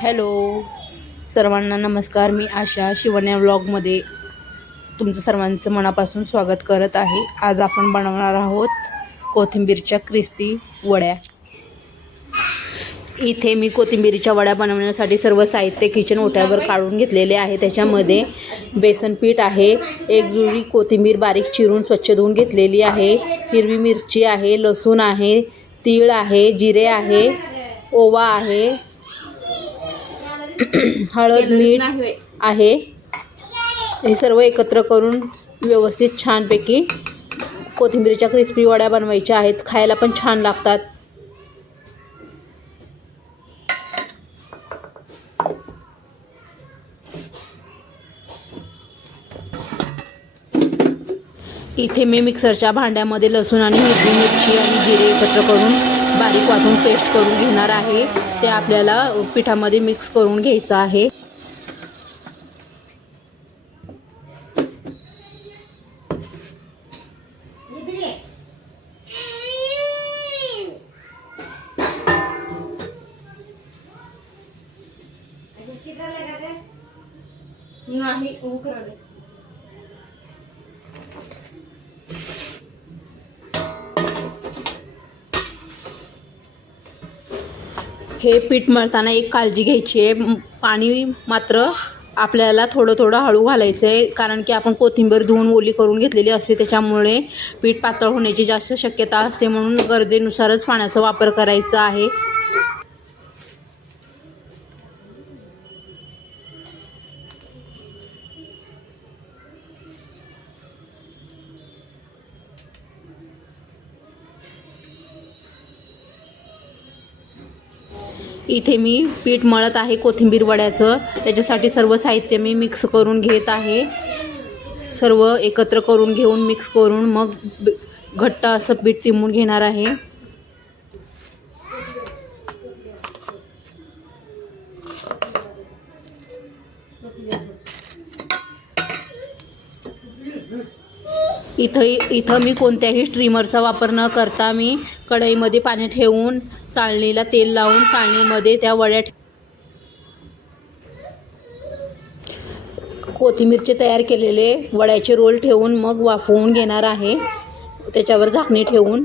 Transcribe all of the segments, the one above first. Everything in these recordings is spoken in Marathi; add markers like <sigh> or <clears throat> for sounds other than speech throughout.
हॅलो. सर्वांना नमस्कार मी आशा शिवण्या व्लॉगमध्ये तुमचं सर्वांचं मनापासून स्वागत करत आहे. आज आपण बनवणार आहोत कोथिंबीरच्या क्रिस्पी वड्या. इथे मी कोथिंबीरीच्या वड्या बनवण्यासाठी सर्व साहित्य किचन ओट्यावर काढून घेतलेले आहे. त्याच्यामध्ये बेसन पीठ आहे एक जुळी कोथिंबीर बारीक चिरून स्वच्छ धुवून घेतलेली आहे. हिरवी मिरची आहे लसूण आहे तीळ आहे जिरे आहे ओवा आहे <clears throat> हळद मीठ आहे. हे सर्व एकत्र करून व्यवस्थित छानपैकी कोथिंबीरीच्या क्रिस्पी वड्या बनवायच्या आहेत. खायला पण छान लागतात. इथे मी मिक्सरच्या भांड्यामध्ये लसूण आणि हिरवी मिरची आणि जिरे एकत्र करून बारीक वाटून पेस्ट करून घेणार आहे. ते आपल्याला पिठामध्ये मिक्स करून घ्यायचं आहे. नाही हे पीठ मळताना एक काळजी घ्यायची आहे. पाणी मात्र आपल्याला थोडं थोडं हळू घालायचं आहे कारण की आपण कोथिंबीर धुवून ओली करून घेतलेली असते. त्याच्यामुळे पीठ पातळ होण्याची जास्त शक्यता असते म्हणून गरजेनुसारच पाण्याचा वापर करायचा आहे. इथे मी पीठ मळत आहे कोथिंबीर वड्याचं. त्याच्यासाठी सर्व साहित्य मी मिक्स करून घेत आहे. सर्व एकत्र करून घेऊन मिक्स करून मग घट्ट असं पीठ तिंबून घेणार आहे. इथं इथं मी कोणत्याही स्ट्रीमरचा वापर न करता मी कढईमध्ये पाणी ठेवून चाळणीला तेल लावून चाळणीमध्ये त्या वड्या कोथिंबीरचे तयार केलेले वड्याचे रोल ठेवून मग वाफवून घेणार आहे. त्याच्यावर झाकणी ठेवून.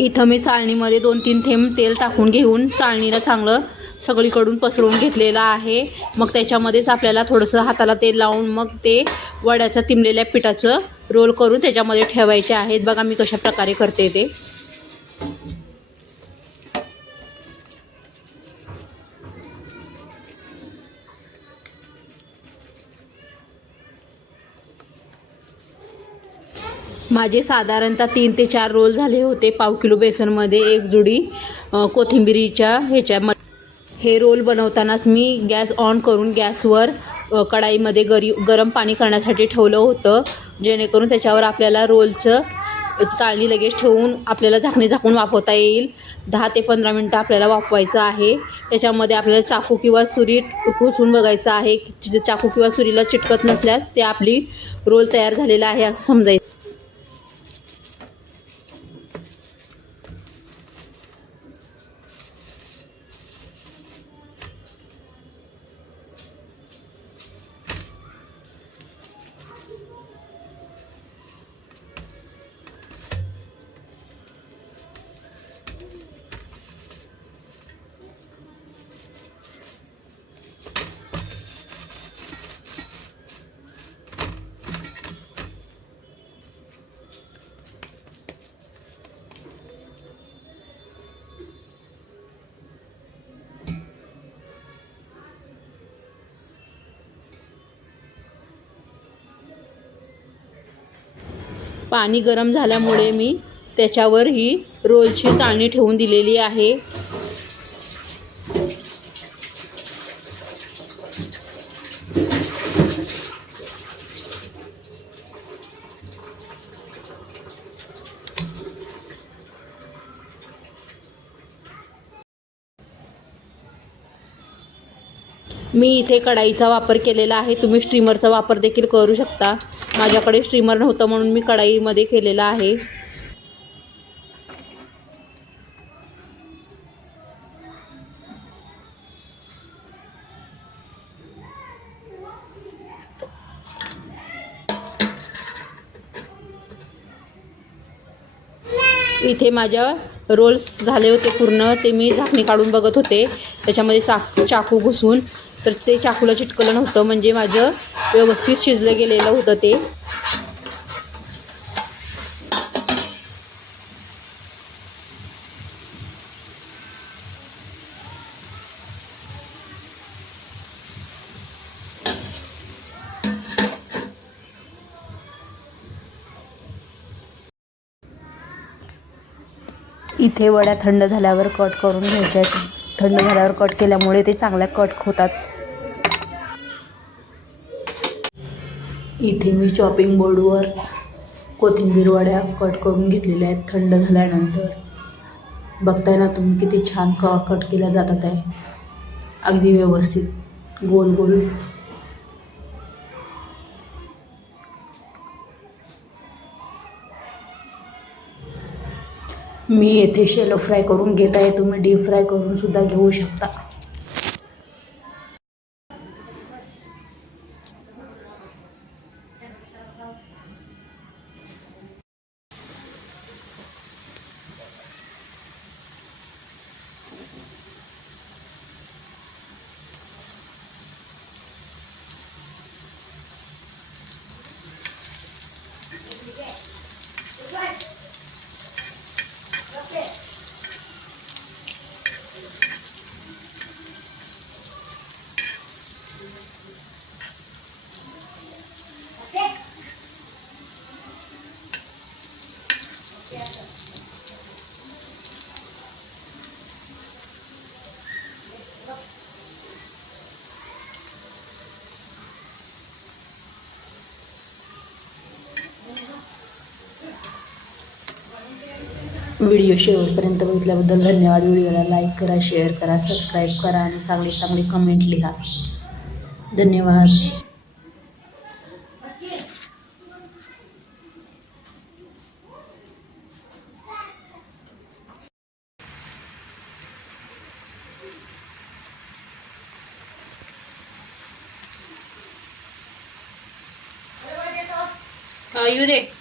इथं मी चाळणीमध्ये दोन तीन थेंब तेल टाकून घेऊन चाळणीला चांगलं सगळीकडून पसरवून घेतलेलं आहे. मग त्याच्यामध्येच आपल्याला थोडंसं हाताला तेल लावून मग ते वड्याचं तिमलेल्या पिठाचं रोल करून त्याच्यामध्ये ठेवायचे आहेत. बघा मी कशा प्रकारे करते ते. माझे साधारणतः तीन ते चार रोल झाले होते पाव किलो बेसनमध्ये एक जुडी कोथिंबिरीच्या ह्याच्यामध्ये. हे रोल बनवतानाच मी गॅस ऑन करून गॅसवर कढाईमध्ये गरी गरम पाणी करण्यासाठी ठेवलं होतं जेणेकरून त्याच्यावर आपल्याला रोलचं चाळणी लगेच ठेवून आपल्याला झाकणी झाकून वापरता येईल. दहा ते पंधरा मिनटं आपल्याला वापवायचं आहे. त्याच्यामध्ये आपल्याला चाकू किंवा सुरी खुसून बघायचं आहे. चाकू किंवा सुरीला चिटकत नसल्यास ते आपली रोल तयार झालेला आहे असं समजायचं. पाणी गरम झाल्यामुळे मी त्याच्यावर ही रोलची चाळणी ठेवून दिलेली आहे. मी इथे कढाईचा वापर केलेला आहे. तुम्ही स्ट्रीमरचा वापर देखील करू शकता. माझ्याकडे स्ट्रीमर नव्हतं म्हणून मी कढाईमध्ये केलेला आहे. इथे माझ्या रोल्स झाले होते पूर्ण. ते मी झाकणी काढून बघत होते. त्याच्यामध्ये चाक चाकू घुसून. तर ते चाकूला चिटकलं नव्हतं म्हणजे माझं व्यवस्थित शिजलं गेलेलं होतं ते. इथे वड्या थंड झाल्यावर कट करून घ्यायच्या. थंड झाल्यावर कट केल्यामुळे ते चांगल्या कट होतात. इथे मी चॉपिंग बोर्डवर कोथिंबीर वड्या कट करून घेतलेल्या आहेत थंड झाल्यानंतर. बघताय ना तुम्ही किती छान क कट केल्या जातात आहे. अगदी व्यवस्थित. गोल गोल. मी येथे शेलो फ्राय करून घेत आहे. तुम्ही डीप फ्राय करून सुद्धा घेऊ शकता. व्हिडिओ शेवटपर्यंत बघितल्याबद्दल धन्यवाद. व्हिडिओला लाईक करा शेअर करा सबस्क्राईब करा आणि चांगली चांगली कमेंट लिहा. धन्यवाद. येऊ दे.